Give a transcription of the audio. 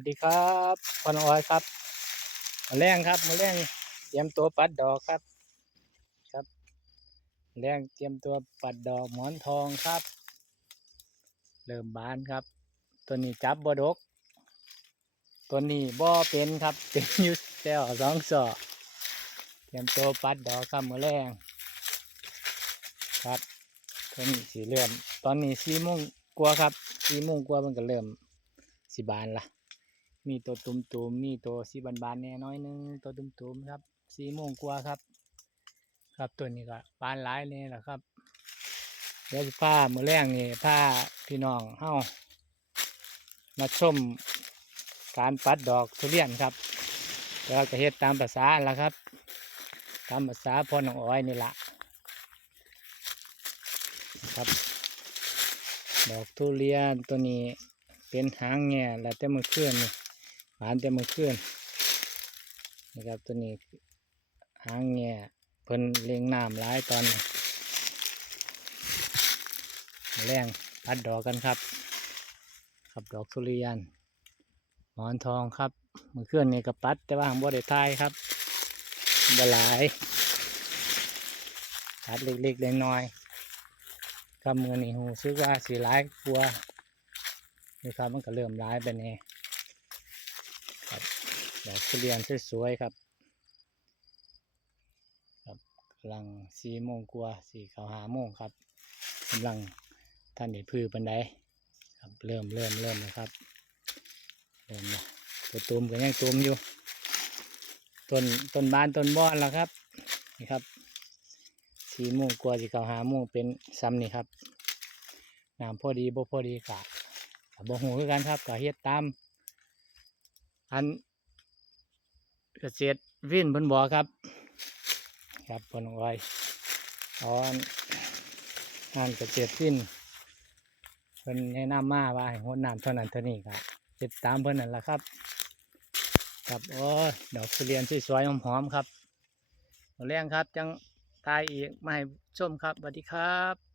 วัสดีครับพอนออยครับมาแรงครับมาแรงเตรียมตัวปัดดอกครับครับแรงเตรียมตัวปัดดอกหมอนทองครับ เริ่มบานครับ ตัวนี้จับบดก ตัวนี้บ่อเป็นครับเป็นยุดแล้วสองสอเตรียมตัวปัดดอกครับมาแรงครับตัวนี้สีเริ่ม ตอนนี้สี่โมงกว่าครับสี่โมงกว่ามันก็เริ่มสิบานละ มีตัวตุ่มตุมๆมีตัวสีบานบานๆแน่น้อยหนึงตัวตุ่มตุมๆครับ สี่โมงกว่าครับ ครับตัวนี้ก็บานหลายเลยแหละครับเดี๋ยวผ้ามือแรงนี่ผ้าพี่น้องเฮามาชมการปัดดอกทุเรียนครับแล้วก็เฮ็ดตามภาษาละครับ ตามภาษาพ่อน้องอ้อยนี่ละครับ ดอกทุเรียนตัวนี้เป็นหางแง่แล้วแต่มือเคลื่อนนี่ หวานแต่มือเคลื่อนนะครับตัวนี้หางแง่เพิ่นเลี้ยงน้ำหลายตอนแรงพัดดอกกันครับครับดอกทุเรียนหมอนทองครับมือเคลื่อนนี่กับปัด แต่ว่าหางบ่ได้ทายครับบหลายปัดเล็กๆน้อยๆครับมือนี่หูซึกว่าสีหลายกลัวนี่ครับมันก็เริ่มร้ายไปนี่ ครับดอกทุเรียนสวยๆครับ ครับกำลังสี่โมงกว่าสี่ขาวหาโมงครับกำลังท่านเด็พืชปันไดครับเริ่มเริ่มเริ่มนะครับเริ่มแล้วตัวตูมก็ยังตูมอยู่ ต้นต้นบานต้นบอนแล้วครับนี่ครับสี่โมงกว่าสี่ขาวหาโมงเป็นซ้ำนี่ครับน้ำพอดีบ่พอดีกะบ่ฮู้คือกันครับก็เฮ็ดตาม อันเกษตรวิ่นเพิ่นบอกครับ ครับเพิ่นอาไว้ตอนงานเกษตรวิ่นเพิ่นแนะนำมาว่าให้งดน้ำเท่านั้นเท่านี้ครับเฮ็ดตามเพิ่นนั่นแหละครับครับโอ้ดอกทุเรียนสวยๆหอมๆครับแรงครับจังตายอีกมาให้ชมครับสวัสดีครับ